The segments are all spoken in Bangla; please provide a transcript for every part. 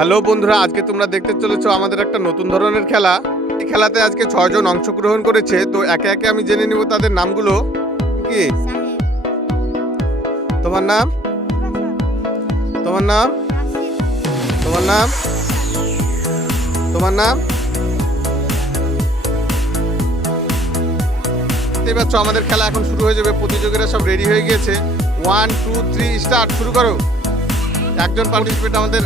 হ্যালো বন্ধুরা, আজকে তোমরা দেখতে চলেছো আমাদের একটা নতুন ধরনের খেলা। এই খেলাতে আজকে 6 জন অংশগ্রহণ করেছে। তো একে একে আমি জেনে নিব তাদের নামগুলো। কি তোমার নাম? তোমার নাম? তোমার নাম? তোমার নাম? দেখতে পাচ্ছ আমাদের খেলা এখন শুরু হয়ে যাবে। প্রতিযোগীরা সব রেডি হয়ে গিয়েছে। 1 2 3 স্টার্ট, শুরু করো। একজন পার্টিসিপেন্ট আমাদের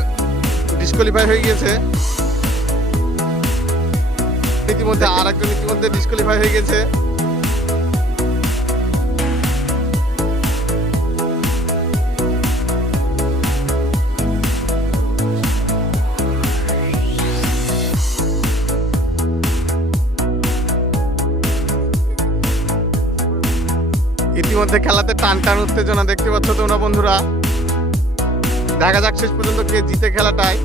ডিসকোয়ালিফাই হয়ে গিয়েছে। ইতিমধ্যে আর একজন ডিসকোয়ালিফাই হয়ে গেছে। ইতিমধ্যে খেলাতে টান টান উত্তেজনা দেখতে পাচ্ছ তোমরা বন্ধুরা। দেখা যাক শেষ পর্যন্ত কে জিতে খেলাটায়।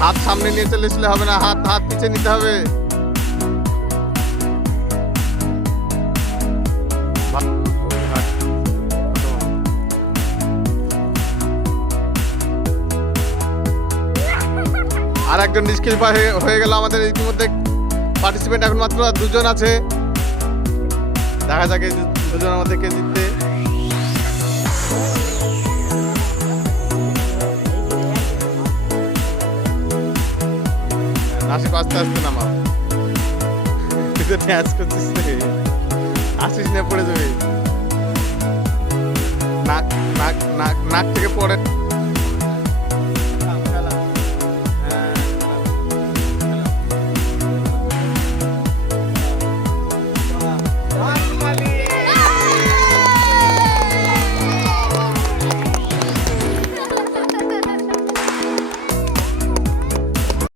হাত সামনে নিয়ে চলে আসলে হবে না, হাত হাত পিছিয়ে নিতে হবে। আর একজন ডিসকোয়ালিফাই হয়ে গেল আমাদের। ইতিমধ্যে পার্টিসিপেন্ট এখন মাত্র 2 জন আছে। দেখা যাক এই 2 জনের মধ্যে কে জিতবে। নাসিব আস্তে আস্তে নামা, ড্যান্স করছিস আসিস না, পড়ে যাবে। নাক নাক নাক নাক থেকে পড়ে।